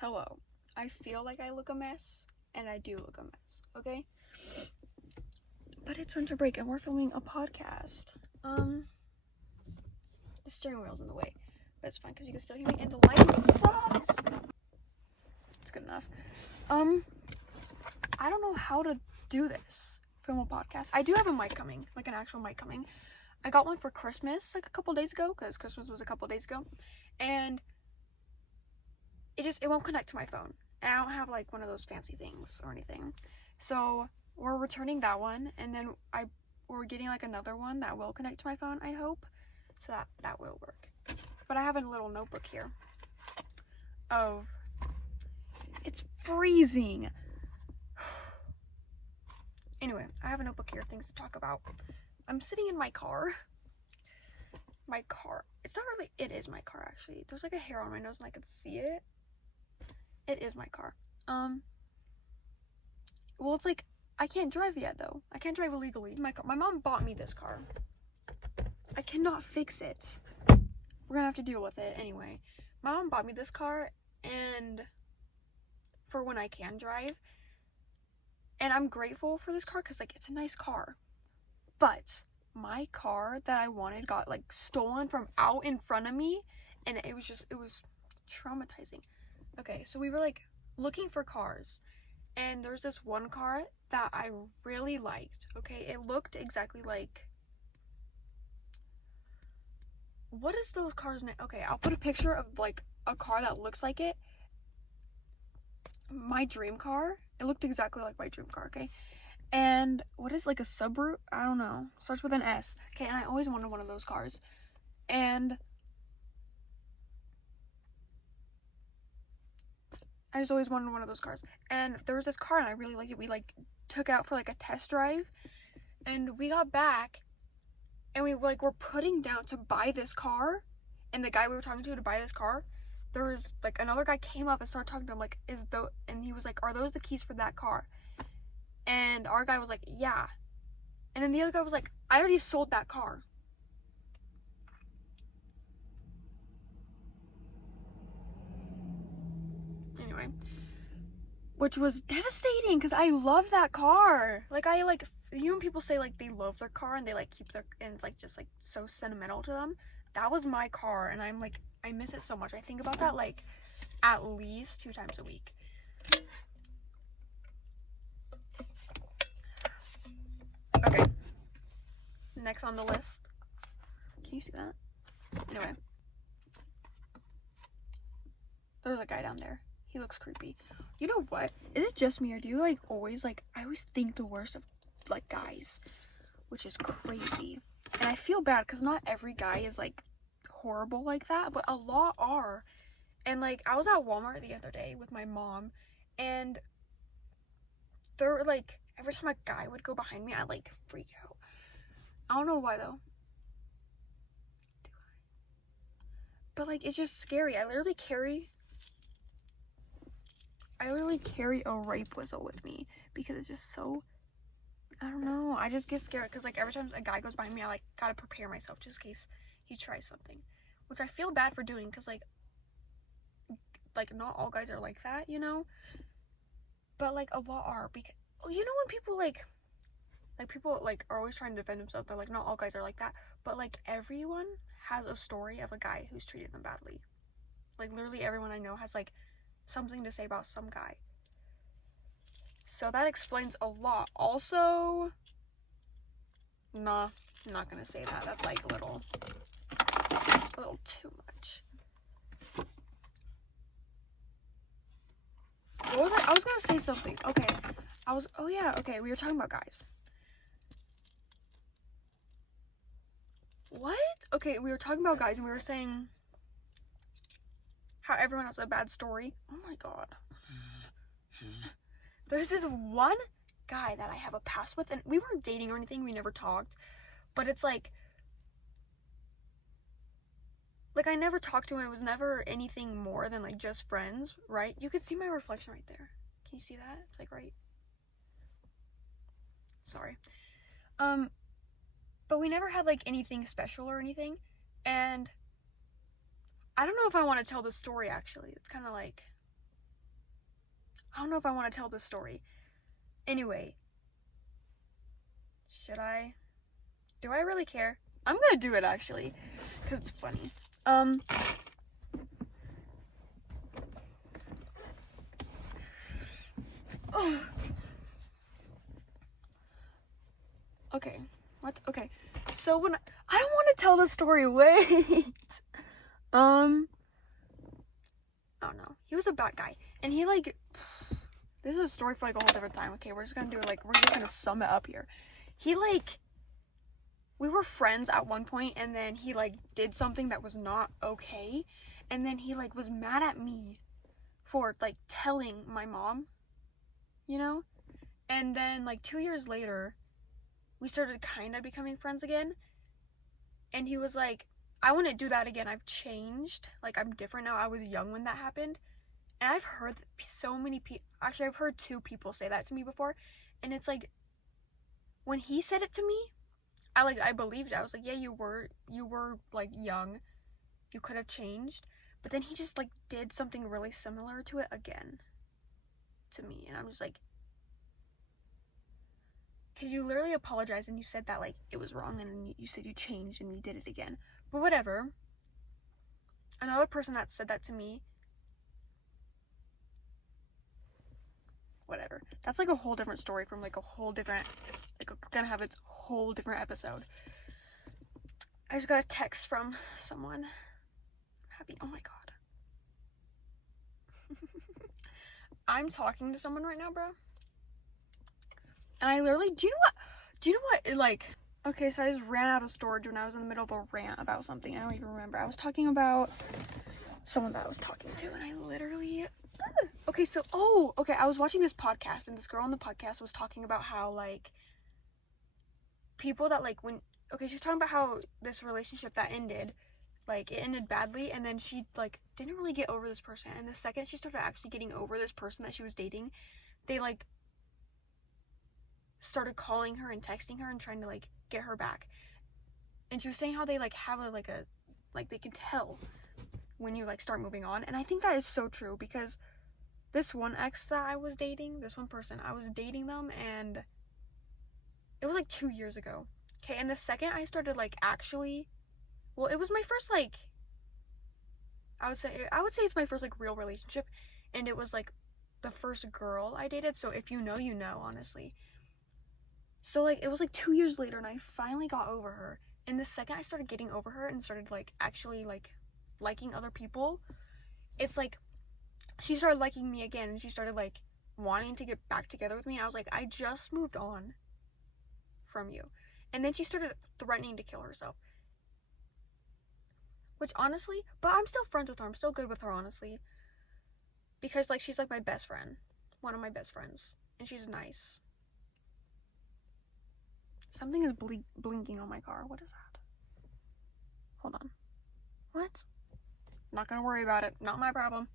Hello. I feel like I look a mess, and I do look a mess, okay? But it's winter break, and we're filming a podcast. The steering wheel's in the way, but it's fine, because you can still hear me, and the lighting sucks! It's good enough. I don't know how to do this, film a podcast. I do have a mic coming, like an actual mic coming. I got one for Christmas, like a couple days ago, because Christmas was a couple days ago, and it won't connect to my phone. And I don't have like one of those fancy things or anything. So we're returning that one, and then we're getting like another one that will connect to my phone, I hope. So that will work. But I have a little notebook here. Oh, it's freezing. Anyway, I have a notebook here, things to talk about. I'm sitting in my car. My car. It's not really, it is my car actually. There's like a hair on my nose and I can see it. It is my car. Well, it's like, I can't drive yet though. I can't drive illegally. My mom bought me this car. I cannot fix it. We're gonna have to deal with it anyway. My mom bought me this car, and for when I can drive. And I'm grateful for this car because like it's a nice car. But my car that I wanted got like stolen from out in front of me, and it was traumatizing. Okay, so we were like looking for cars, and there's this one car that I really liked. Okay, it looked exactly like, what is those cars name? Okay, I'll put a picture of like a car that looks like it. My dream car. It looked exactly like my dream car, okay? And what is like a Subaru? I don't know. Starts with an S. Okay, and I always wanted one of those cars. And I just always wanted one of those cars. And there was this car and I really liked it. We like took it out for like a test drive. And we got back and we like were putting down to buy this car. And the guy we were talking to buy this car, there was like another guy came up and started talking to him like, and he was like, are those the keys for that car? And our guy was like, yeah. And then the other guy was like, I already sold that car. Anyway, which was devastating because I love that car. Like you know, people say like they love their car and they like keep and it's like just like so sentimental to them. That was my car, and I'm like, I miss it so much. I think about that like at least 2 times a week. Okay, next on the list. Can you see that? Anyway, there's a guy down there. He looks creepy. You know what? Is it just me, or do you like always like, I always think the worst of like guys, which is crazy. And I feel bad because not every guy is like horrible like that, but a lot are. And like, I was at Walmart the other day with my mom, and there were like, every time a guy would go behind me, I'd like freak out. I don't know why though. But like, it's just scary. I literally carry a rape whistle with me because it's just so, I don't know, I just get scared because like every time a guy goes behind me, I like gotta prepare myself just in case he tries something, which I feel bad for doing because like not all guys are like that, you know, but like a lot are. Because you know, when people like people like are always trying to defend themselves, they're like, not all guys are like that, but like everyone has a story of a guy who's treated them badly. Like literally everyone I know has like something to say about some guy. So that explains a lot. Also, nah, I'm not gonna say that. That's like a little too much. What was I was gonna say something. Okay. Oh yeah, okay, we were talking about guys. What? Okay, we were talking about guys and we were saying how everyone has a bad story. Oh my god. There's this one guy that I have a past with, and we weren't dating or anything, we never talked, but it's like I never talked to him. It was never anything more than like just friends, right? You could see my reflection right there. Can you see that? It's like right. Sorry. But we never had like anything special or anything, and I don't know if I want to tell this story actually. It's kind of like, I don't know if I want to tell this story. Anyway, should I? Do I really care? I'm gonna do it actually, because it's funny. Okay. What? Okay. So when I don't want to tell the story. Wait. I don't know. He was a bad guy, and he like. This is a story for like a whole different time. Okay, we're just gonna do like we're just gonna sum it up here. He like. We were friends at one point, and then he like did something that was not okay, and then he like was mad at me for like telling my mom, you know, and then like 2 years later, we started kind of becoming friends again, and he was like, I wouldn't do that again. I've changed. Like, I'm different now. I was young when that happened. And I've heard so many people, actually, I've heard 2 people say that to me before. And it's like, when he said it to me, I believed it. I was like, yeah, you were like young. You could have changed. But then he just like did something really similar to it again to me. And I'm just like, because you literally apologized and you said that like it was wrong, and then you said you changed and you did it again. But whatever. Another person that said that to me, whatever. That's like a whole different story from like a whole different, like gonna have its whole different episode. I just got a text from someone. I'm happy. Oh my god. I'm talking to someone right now, bro. And I literally, do you know what, like, okay, so I just ran out of storage when I was in the middle of a rant about something. I don't even remember. I was talking about someone that I was talking to, and I literally, okay, so, okay, I was watching this podcast, and this girl on the podcast was talking about how, like, people that, like, she was talking about how this relationship that ended, like, it ended badly, and then she, like, didn't really get over this person, and the second she started actually getting over this person that she was dating, they, like, started calling her and texting her and trying to, like, get her back. And she was saying how they, like, have they can tell when you, like, start moving on. And I think that is so true, because this one ex that I was dating, this one person, I was dating them, and it was, like, 2 years ago. Okay, and the second I started, like, actually, well, it was my first, like, I would say it's my first, like, real relationship, and it was, like, the first girl I dated, so if you know, you know, honestly. So, like, it was, like, 2 years later, and I finally got over her, and the second I started getting over her and started, like, actually, like, liking other people, it's, like, she started liking me again, and she started, like, wanting to get back together with me, and I was like, I just moved on from you. And then she started threatening to kill herself. Which, honestly, but I'm still friends with her. I'm still good with her, honestly. Because, like, she's, like, my best friend. One of my best friends. And she's nice. Something is blinking on my car. What is that? Hold on. What? Not gonna worry about it. Not my problem.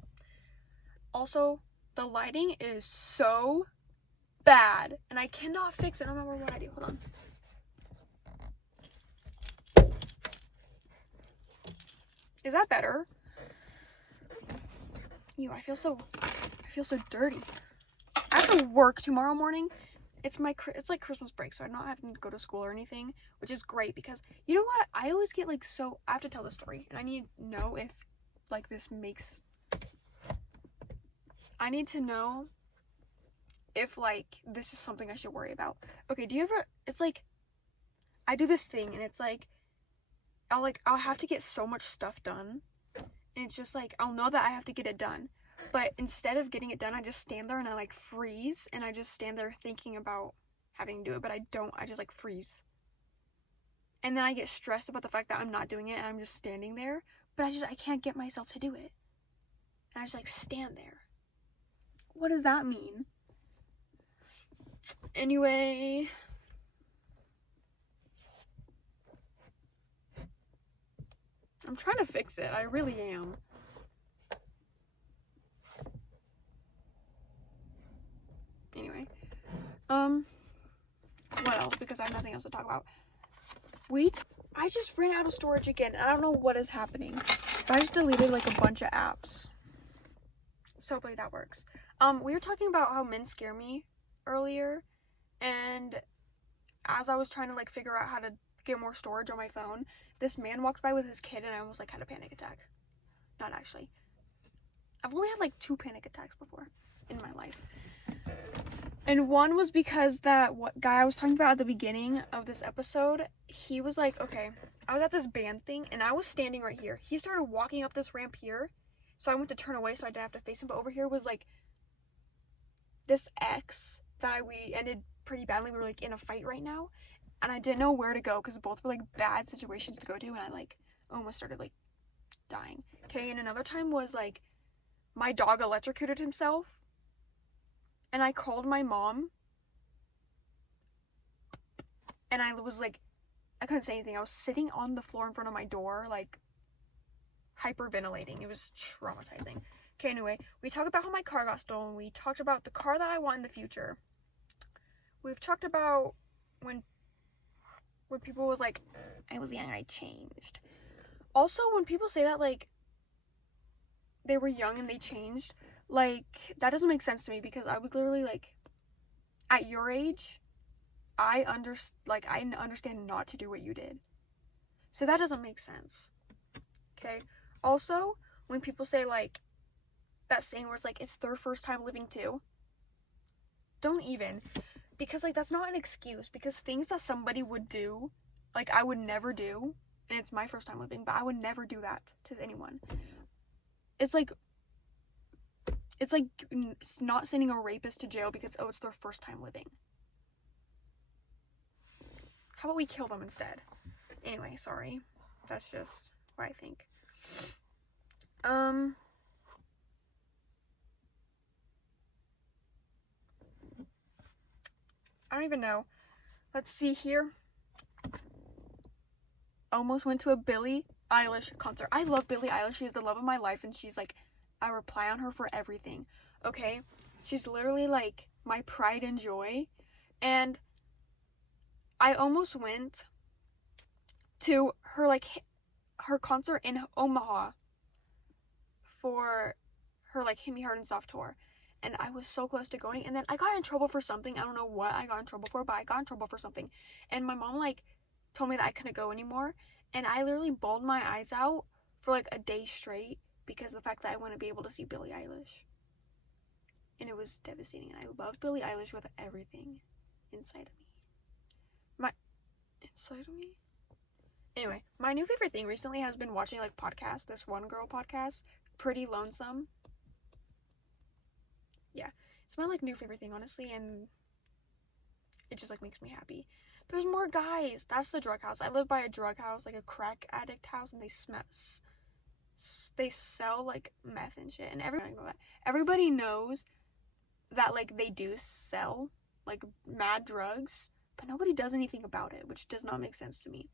Also, the lighting is so bad. And I cannot fix it no matter what I do. Hold on. Is that better? Ew, I feel so dirty. I have to work tomorrow morning. It's like Christmas break, so I'm not having to go to school or anything, which is great, because you know what? I always get like I have to tell this story, and I need to know if like I need to know if like this is something I should worry about. Okay, it's like I do this thing, and it's like I'll have to get so much stuff done, and it's just like I'll know that I have to get it done, but instead of getting it done, I just stand there and I like freeze, and I just stand there thinking about having to do it, but I don't. I just like freeze, and then I get stressed about the fact that I'm not doing it, and I'm just standing there, but I can't get myself to do it, and I just like stand there. What does that mean? Anyway, I'm trying to fix it. I really am. Anyway, what else? Because I have nothing else to talk about. I just ran out of storage again. I don't know what is happening, but I just deleted like a bunch of apps. So hopefully that works. We were talking about how men scare me earlier, and as I was trying to like figure out how to get more storage on my phone, this man walked by with his kid and I almost like had a panic attack. Not actually. I've only had like 2 panic attacks before in my life. And one was because that guy I was talking about at the beginning of this episode, he was like, okay, I was at this band thing and I was standing right here. He started walking up this ramp here, so I went to turn away so I didn't have to face him, but over here was like this ex that we ended pretty badly. We were like in a fight right now, and I didn't know where to go because both were like bad situations to go to, and I like almost started like dying. Okay, and another time was like my dog electrocuted himself, and I called my mom, and I was like, I couldn't say anything. I was sitting on the floor in front of my door, like hyperventilating. It was traumatizing. Okay, anyway, we talked about how my car got stolen. We talked about the car that I want in the future. We've talked about when people was like, I was young, I changed. Also, when people say that, like, they were young and they changed, like, that doesn't make sense to me because I was literally, like, at your age, I understand not to do what you did. So that doesn't make sense. Okay? Also, when people say, like, that saying where it's like, it's their first time living too, don't even. Because, like, that's not an excuse. Because things that somebody would do, like, I would never do, and it's my first time living, but I would never do that to anyone. It's like not sending a rapist to jail because, oh, it's their first time living. How about we kill them instead? Anyway, sorry. That's just what I think. I don't even know. Let's see here. Almost went to a Billie Eilish concert. I love Billie Eilish. She's the love of my life, and she's like, I rely on her for everything. Okay? She's literally like my pride and joy. And I almost went to her concert in Omaha for her like Hit Me Hard and Soft tour. And I was so close to going, and then I got in trouble for something. I don't know what I got in trouble for, but I got in trouble for something. And my mom like told me that I couldn't go anymore, and I literally bawled my eyes out for like a day straight because of the fact that I want to be able to see Billie Eilish. And it was devastating, and I love Billie Eilish with everything inside of me. Anyway, my new favorite thing recently has been watching like podcasts. This one girl podcast, Pretty Lonesome. Yeah, it's my like new favorite thing, honestly, and it just like makes me happy. There's more guys. That's the drug house. I live by a drug house, like a crack addict house, and they sell like meth and shit, and everybody knows that like they do sell like mad drugs, but nobody does anything about it, which does not make sense to me.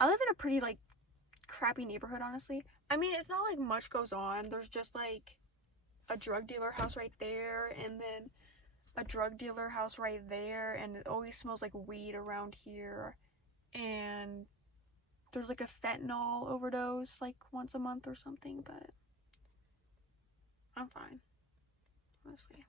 I live in a pretty like crappy neighborhood, honestly. I mean, it's not like much goes on. There's just like a drug dealer house right there, and then a drug dealer house right there, and it always smells like weed around here, and there's like a fentanyl overdose like once a month or something, but I'm fine, honestly.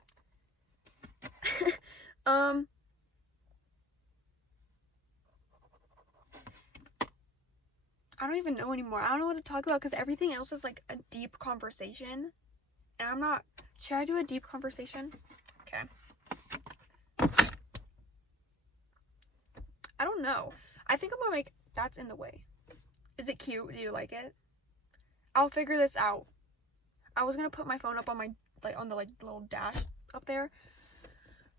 I don't even know anymore. I don't know what to talk about because everything else is like a deep conversation, and I'm not. Should I do a deep conversation? Okay. I don't know. I think I'm gonna make That's in the Way. Is it cute? Do you like it? I'll figure this out. I was gonna put my phone up on my on the little dash up there,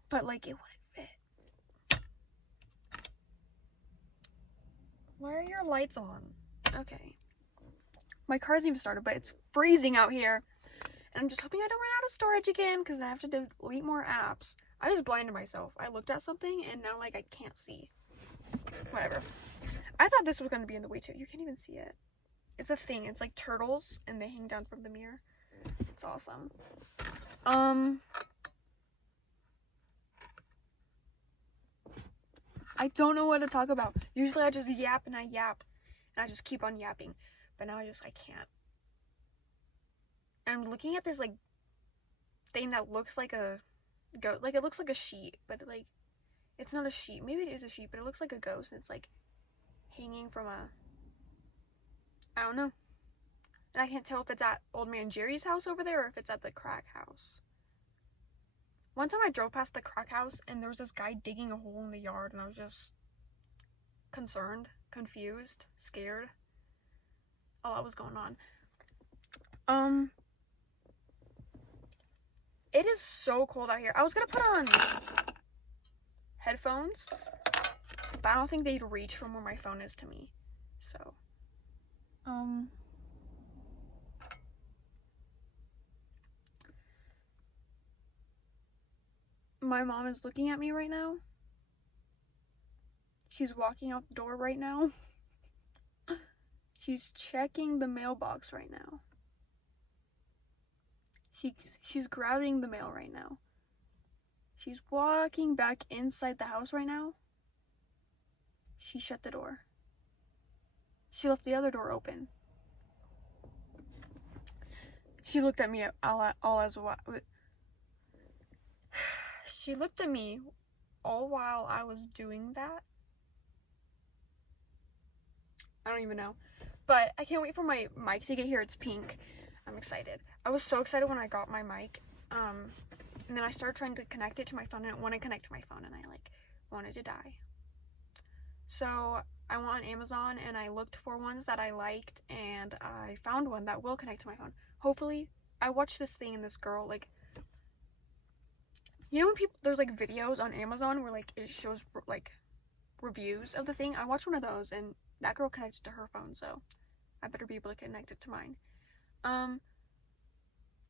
but like it wouldn't fit. Why are your lights on? Okay. My car isn't even started, but it's freezing out here. And I'm just hoping I don't run out of storage again, because I have to delete more apps. I just blinded myself. I looked at something, and now, like, I can't see. Whatever. I thought this was going to be in the way, too. You can't even see it. It's a thing. It's like turtles, and they hang down from the mirror. It's awesome. I don't know what to talk about. Usually I just yap, and I just keep on yapping. But now I can't. I'm looking at this, like, thing that looks like a goat. Like, it looks like a sheet, but like, it's not a sheet. Maybe it is a sheet, but it looks like a ghost. And it's like hanging from a, I don't know. And I can't tell if it's at Old Man Jerry's house over there or if it's at the crack house. One time I drove past the crack house and there was this guy digging a hole in the yard, and I was just concerned, confused, scared. A lot was going on. It is so cold out here. I was gonna put on headphones, but I don't think they'd reach from where my phone is to me. So, my mom is looking at me right now. She's walking out the door right now. She's checking the mailbox right now. She's grabbing the mail right now. She's walking back inside the house right now. She shut the door. She left the other door open. She looked at me all as well. She looked at me all while I was doing that. I don't even know. But I can't wait for my mic to get here. It's pink. I'm excited. I was so excited when I got my mic. And then I started trying to connect it to my phone, and it wouldn't connect to my phone, and I like wanted to die. So I went on Amazon and I looked for ones that I liked, and I found one that will connect to my phone. Hopefully. I watched this thing, and this girl, like, you know when there's like videos on Amazon where like it shows like reviews of the thing? I watched one of those, and that girl connected to her phone, so I better be able to connect it to mine.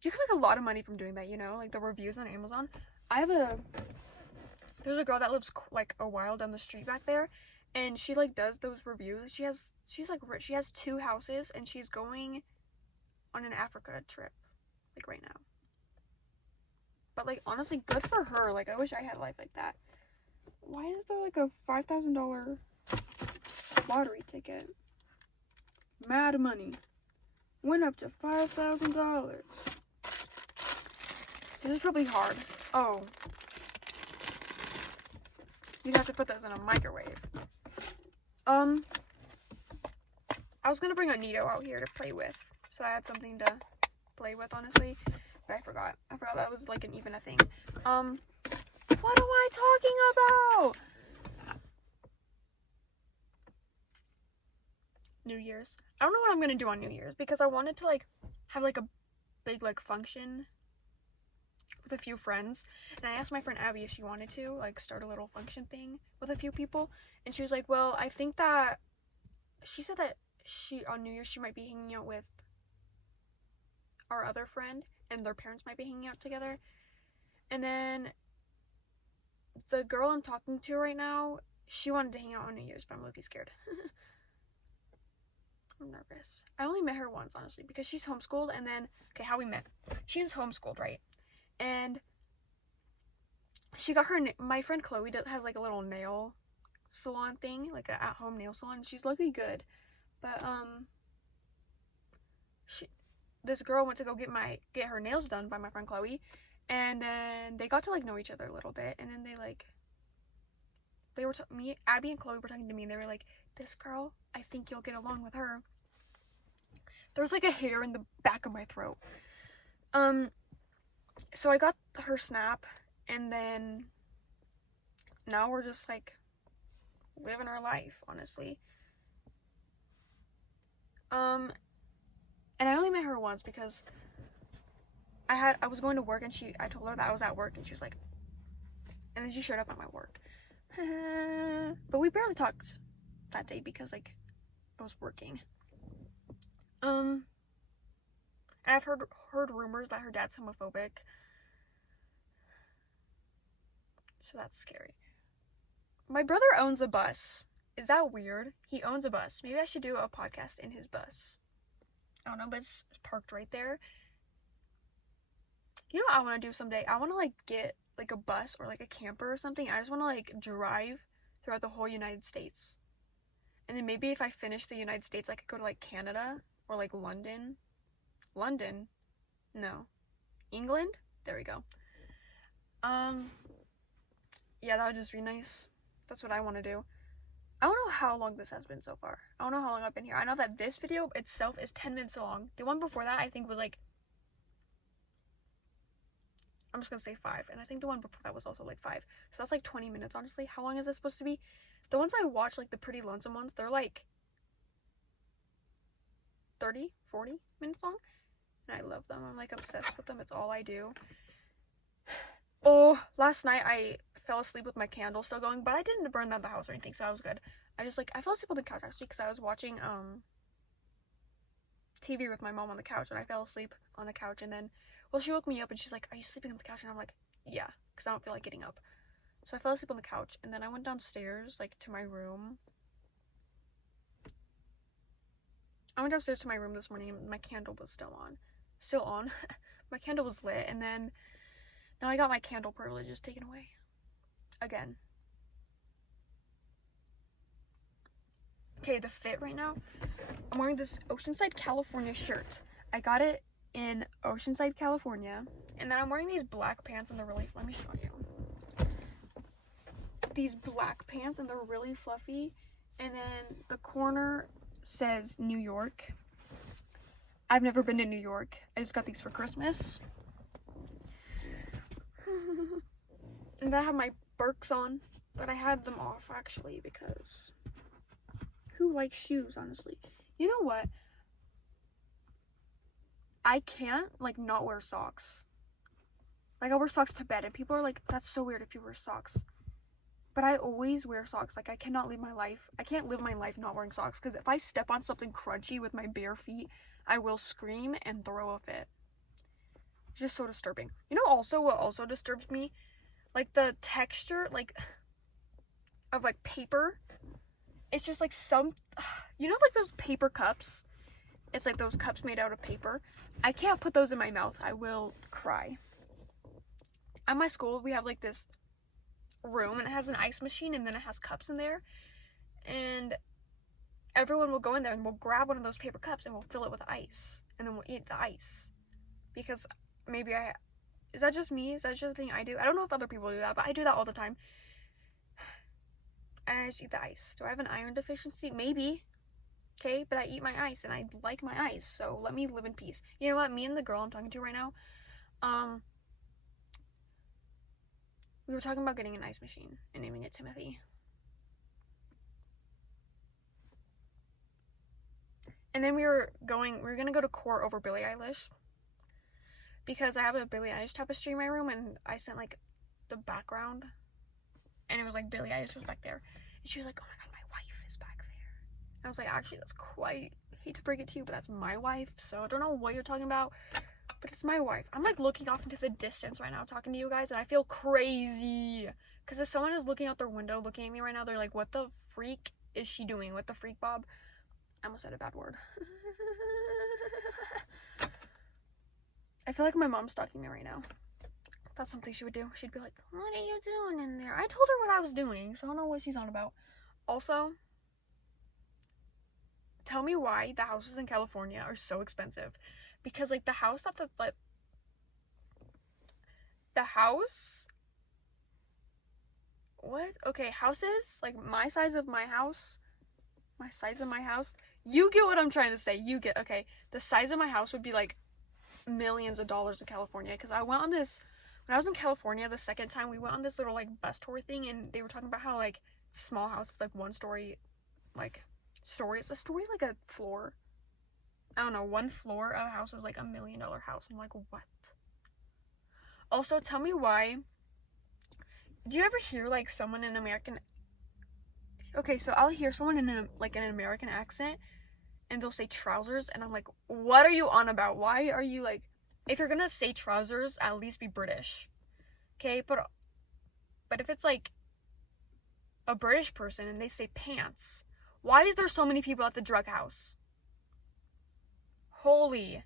You can make a lot of money from doing that, you know, like the reviews on Amazon. There's a girl that lives like a while down the street back there, and she like does those reviews. She's like rich. She has 2 houses, and she's going on an Africa trip, like right now. But like honestly, good for her. Like I wish I had a life like that. Why is there like a $5,000 lottery ticket? Mad money. Went up to $5,000. This is probably hard. Oh. You'd have to put those in a microwave. I was gonna bring a Neato out here to play with, so I had something to play with, honestly. But I forgot. I forgot that was like even a thing. What am I talking about? New Year's. I don't know what I'm gonna do on New Year's, because I wanted to like have like a big like function with a few friends, and I asked my friend Abby if she wanted to like start a little function thing with a few people, and she was like, well, I think that she said that on New Year's she might be hanging out with our other friend, and their parents might be hanging out together. And then the girl I'm talking to right now, she wanted to hang out on New Year's, but I'm low-key scared. I'm nervous. I only met her once, honestly, because she's homeschooled. And then, okay, how we met. She's homeschooled, right? And she got my friend Chloe has like a little nail salon thing, like a at-home nail salon. She's lucky good. But, this girl went to go get her nails done by my friend Chloe. And then they got to like know each other a little bit. And then Abby and Chloe were talking to me, and they were like, this girl, I think you'll get along with her. There's like a hair in the back of my throat. So I got her snap, and then now we're just like living our life, honestly. And I only met her once because I was going to work, and I told her that I was at work, and she was like, and then she showed up at my work. But we barely talked that day because like I was working. And I've heard rumors that her dad's homophobic, so that's scary. My brother owns a bus. Is that weird? He owns a bus. Maybe I should do a podcast in his bus. I don't know, but it's parked right there. You know what I want to do someday? I want to like get like a bus or like a camper or something. I just want to like drive throughout the whole United States. And then maybe if I finish the United States, I could go to like Canada or like London. London? No. England? There we go. Yeah, that would just be nice. That's what I want to do. I don't know how long this has been so far. I don't know how long I've been here. I know that this video itself is 10 minutes long. The one before that I think was like, I'm just gonna say 5. And I think the one before that was also like 5. So that's like 20 minutes, honestly. How long is this supposed to be? The ones I watch, like the Pretty Lonesome ones, they're like 30, 40 minutes long. And I love them. I'm like obsessed with them. It's all I do. Oh, last night I fell asleep with my candle still going, but I didn't burn down the house or anything, so I was good. I fell asleep on the couch actually because I was watching TV with my mom on the couch, and I fell asleep on the couch, and then, well, she woke me up and she's like, "Are you sleeping on the couch?" And I'm like, "Yeah," because I don't feel like getting up. So I fell asleep on the couch, and then I went downstairs, like, to my room. I went downstairs to my room this morning, and my candle was still on. My candle was lit, and then now I got my candle privileges taken away. Again. Okay, the fit right now. I'm wearing this Oceanside, California shirt. I got it in Oceanside, California. And then I'm wearing these black pants, and they're really, let me show you. These black pants, and they're really fluffy. And then the corner says New York. I've never been to New York. I just got these for Christmas. And I have my Birks on, but I had them off actually because who likes shoes, honestly? You know what? I can't like not wear socks. Like, I wear socks to bed, and people are like, "That's so weird if you wear socks." But I always wear socks. Like, I can't live my life not wearing socks, because if I step on something crunchy with my bare feet, I will scream and throw a fit. It's just so disturbing. You know also what also disturbs me? Like, the texture, like, of, like, paper. It's just, like, you know, like, those paper cups? It's, like, those cups made out of paper. I can't put those in my mouth. I will cry. At my school, we have, like, this room, and it has an ice machine, and then it has cups in there. And everyone will go in there, and we'll grab one of those paper cups, and we'll fill it with ice. And then we'll eat the ice. Because maybe is that just me? Is that just a thing I do? I don't know if other people do that, but I do that all the time. And I just eat the ice. Do I have an iron deficiency? Maybe. Okay, but I eat my ice, and I like my ice, so let me live in peace. You know what? Me and the girl I'm talking to right now, we were talking about getting an ice machine and naming it Timothy. And then we were gonna go to court over Billie Eilish. Because I have a Billie Eilish tapestry in my room, and I sent, like, the background, and it was, like, Billie Eilish was back there. And she was like, "Oh my god, my wife is back there." And I was like, "Actually, that's quite, I hate to break it to you, but that's my wife, so I don't know what you're talking about, but it's my wife." I'm, like, looking off into the distance right now, talking to you guys, and I feel crazy. Because if someone is looking out their window, looking at me right now, they're like, "What the freak is she doing? What the freak, Bob?" I almost said a bad word. I feel like my mom's stalking me right now. That's something she would do. She'd be like, "What are you doing in there?" I told her what I was doing, so I don't know what she's on about. Also, tell me why the houses in California are so expensive. Because, like, the house, what? Okay, houses, like, my size of my house, you get what I'm trying to say. Okay, the size of my house would be, like, millions of dollars in California, because I went on this, when I was in California the second time, we went on this little, like, bus tour thing, and they were talking about how, like, small houses, like, one story, like, stories, a story, like, a floor, I don't know, one floor of a house is, like, $1 million house. I'm like, what? Also, tell me why, do you ever hear, like, someone in American, okay, so I'll hear someone in, an American accent, and they'll say trousers, and I'm like, what are you on about? Why are you, like, if you're gonna say trousers, at least be British, okay? But if it's, like, a British person and they say pants, why is there so many people at the drug house? Holy.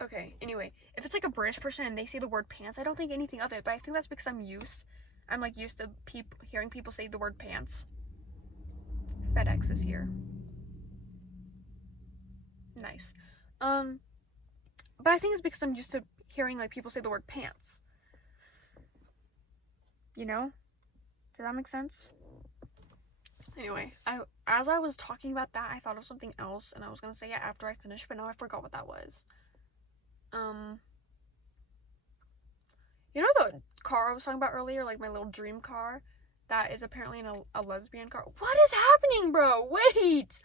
Okay, anyway, if it's, like, a British person and they say the word pants, I don't think anything of it, but I think that's because I'm used to hearing people say the word pants. FedEx is here. Nice. But I think it's because I'm used to hearing, like, people say the word pants. You know? Does that make sense? Anyway, as I was talking about that, I thought of something else, and I was gonna say it after I finished, but now I forgot what that was. You know the car I was talking about earlier, like my little dream car? That is apparently a lesbian car. What is happening, bro? Wait!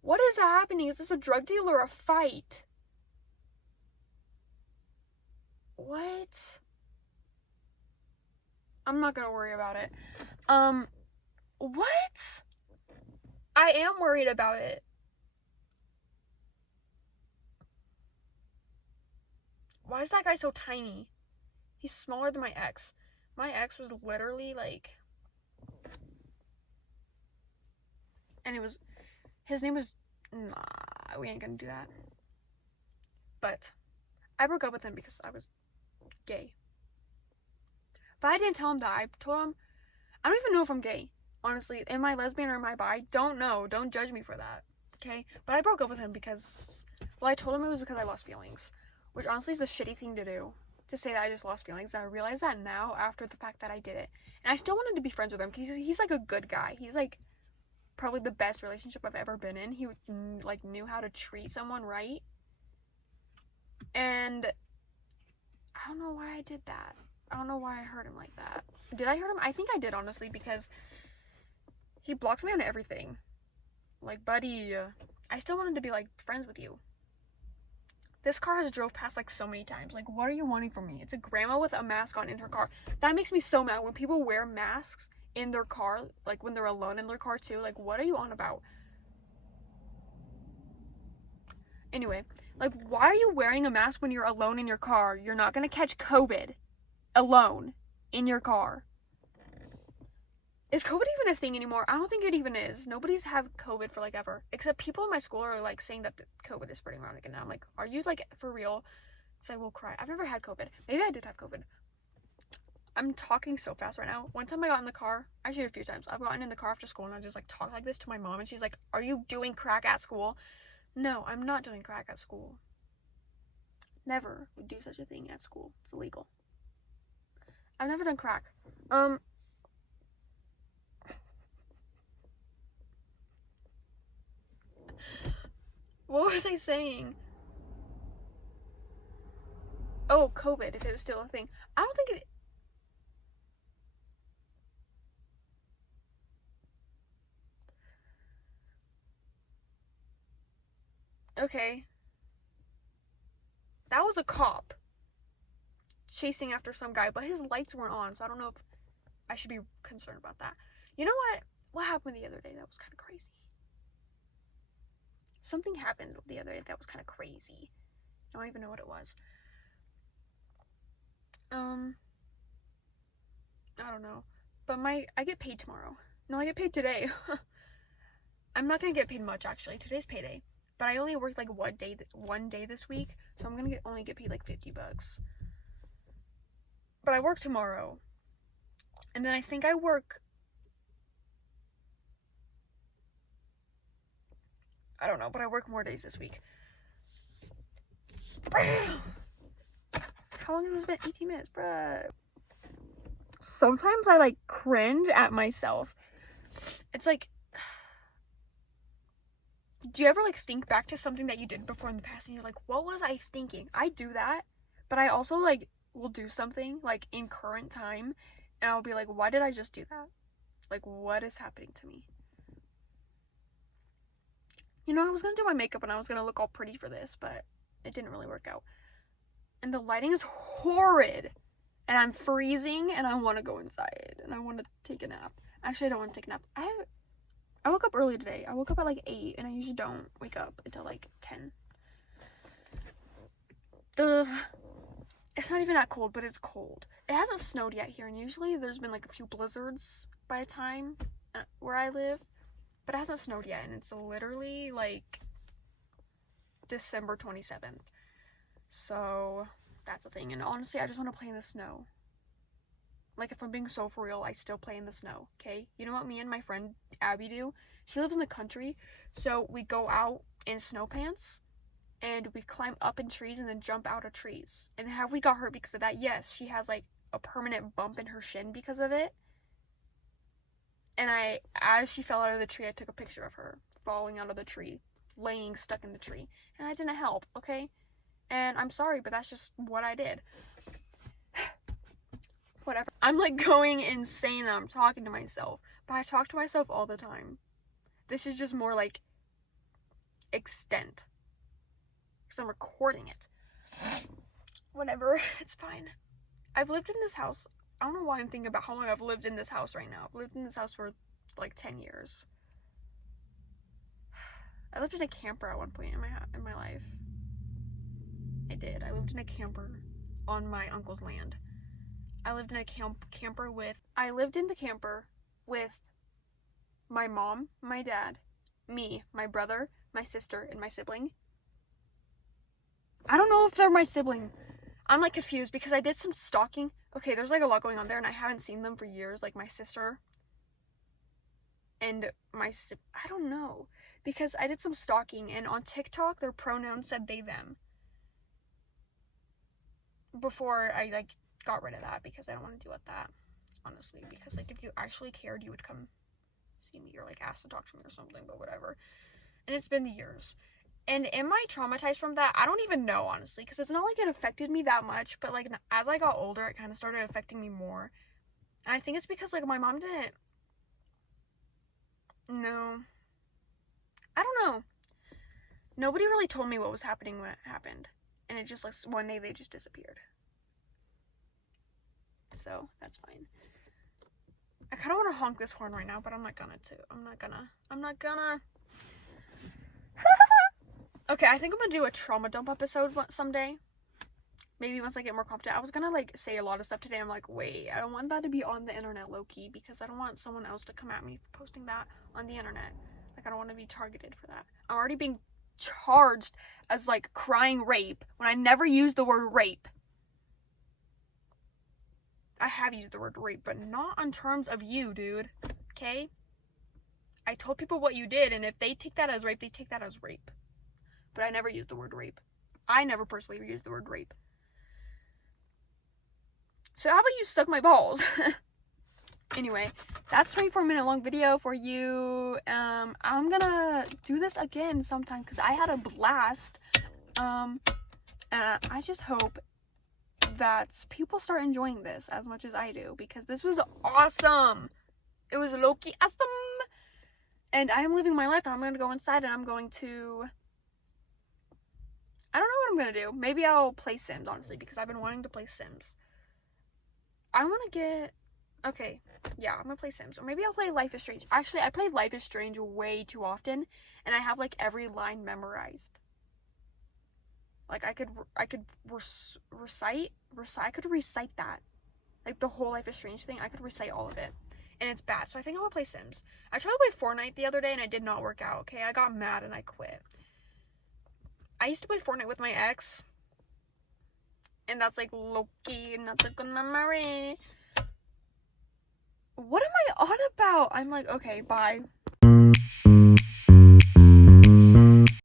What is happening? Is this a drug deal or a fight? What? I'm not gonna worry about it. What? I am worried about it. Why is that guy so tiny? He's smaller than my ex. My ex was literally like... And his name was... Nah, we ain't gonna do that. But I broke up with him because I was gay. But I didn't tell him that. I told him... I don't even know if I'm gay. Honestly, am I lesbian or am I bi? Don't know. Don't judge me for that. Okay? But I broke up with him because... Well, I told him it was because I lost feelings. Which honestly is a shitty thing to do. To say that I just lost feelings. And I realize that now after the fact that I did it. And I still wanted to be friends with him because he's like a good guy. He's like probably the best relationship I've ever been in. He like knew how to treat someone right. And I don't know why I did that. I don't know why I hurt him like that. Did I hurt him? I think I did, honestly, because he blocked me on everything. Like, buddy, I still wanted to be like friends with you. This car has drove past like so many times. Like, what are you wanting from me? It's a grandma with a mask on in her car. That makes me so mad when people wear masks in their car, like when they're alone in their car too. Like, what are you on about? Anyway, like, why are you wearing a mask when you're alone in your car? You're not gonna catch COVID alone in your car. Is COVID even a thing anymore? I don't think it even is. Nobody's had COVID for like ever. Except people in my school are like saying that COVID is spreading around again. And I'm like, are you like for real? So I will cry. I've never had COVID. Maybe I did have COVID. I'm talking so fast right now. One time I got in the car, actually a few times, I've gotten in the car after school and I just like talk like this to my mom and she's like, are you doing crack at school? No, I'm not doing crack at school. Never would do such a thing at school. It's illegal. I've never done crack. What was I saying? Oh, COVID, if it was still a thing. I don't think it... Okay. That was a cop chasing after some guy, but his lights weren't on, so I don't know if I should be concerned about that. You know what? What happened the other day that was kind of crazy? Something happened the other day that was kind of crazy. I don't even know what it was. I don't know. But I get paid tomorrow. No, I get paid today. I'm not gonna get paid much actually. Today's payday. But I only worked like one day this week, so I'm gonna only get paid like $50. But I work tomorrow. And then I think I work... I don't know, but I work more days this week. How long has it been? 18 minutes, bruh. Sometimes I like cringe at myself. It's like, do you ever like think back to something that you did before in the past and you're like, what was I thinking? I do that, but I also like will do something like in current time and I'll be like, why did I just do that? Like, what is happening to me? You know, I was gonna do my makeup and I was gonna look all pretty for this, but it didn't really work out. And the lighting is horrid. And I'm freezing and I want to go inside and I want to take a nap. Actually, I don't want to take a nap. I woke up early today. I woke up at like 8 and I usually don't wake up until like 10. It's not even that cold, but it's cold. It hasn't snowed yet here, and usually there's been like a few blizzards by the time where I live, but it hasn't snowed yet, and it's literally like December 27th. So that's the thing. And honestly, I just want to play in the snow. Like, if I'm being so for real, I still play in the snow, okay? You know what me and my friend Abby do? She lives in the country, so we go out in snow pants and we climb up in trees and then jump out of trees. And have we got hurt because of that? Yes, she has like a permanent bump in her shin because of it. And as she fell out of the tree, I took a picture of her falling out of the tree, laying stuck in the tree. And I didn't help, okay? And I'm sorry, but that's just what I did. Whatever. I'm like going insane and I'm talking to myself. But I talk to myself all the time. This is just more like extent. Because I'm recording it. Whatever. It's fine. I've lived in this house. I don't know why I'm thinking about how long I've lived in this house right now. I've lived in this house for like 10 years. I lived in a camper at one point in my life. I did. I lived in a camper on my uncle's land. I lived in a camper with my mom, my dad, me, my brother, my sister, and my sibling. I don't know if they're my sibling. I'm like confused because I did some stalking. Okay, there's like a lot going on there and I haven't seen them for years, like my sister and I don't know, because I did some stalking and on TikTok their pronouns said they, them. Before I like got rid of that because I don't want to deal with that, honestly, because like if you actually cared you would come see me or like ask to talk to me or something, but whatever. And it's been years. And am I traumatized from that? I don't even know, honestly, because it's not like it affected me that much, but like as I got older, it kind of started affecting me more. And I think it's because like my mom didn't. No. I don't know. Nobody really told me what was happening when it happened. And it just like one day they just disappeared. So that's fine. I kind of want to honk this horn right now, but I'm not gonna. Okay, I think I'm gonna do a trauma dump episode someday. Maybe once I get more confident. I was gonna like say a lot of stuff today. I'm like, wait, I don't want that to be on the internet low-key because I don't want someone else to come at me for posting that on the internet. Like, I don't want to be targeted for that. I'm already being charged as like crying rape when I never used the word rape. I have used the word rape, but not on terms of you, dude. Okay? I told people what you did, and if they take that as rape, they take that as rape. But I never used the word rape. I never personally used the word rape. So how about you suck my balls? Anyway, that's a 24-minute long video for you. I'm gonna do this again sometime because I had a blast. I just hope that people start enjoying this as much as I do because this was awesome. It was low-key awesome. And I am living my life and I'm gonna go inside and I'm going to... I don't know what I'm gonna do. Maybe I'll play Sims, honestly, because I've been wanting to play Sims. I want to get... Okay, yeah, I'm gonna play Sims. Or maybe I'll play Life is Strange. Actually, I play Life is Strange way too often, and I have, like, every line memorized. Like, I could recite that. Like, the whole Life is Strange thing, I could recite all of it. And it's bad, so I think I'm gonna play Sims. I tried to play Fortnite the other day, and it did not work out, okay? I got mad and I quit. I used to play Fortnite with my ex, and that's like low-key, not a good memory. What am I on about? I'm like, okay, bye.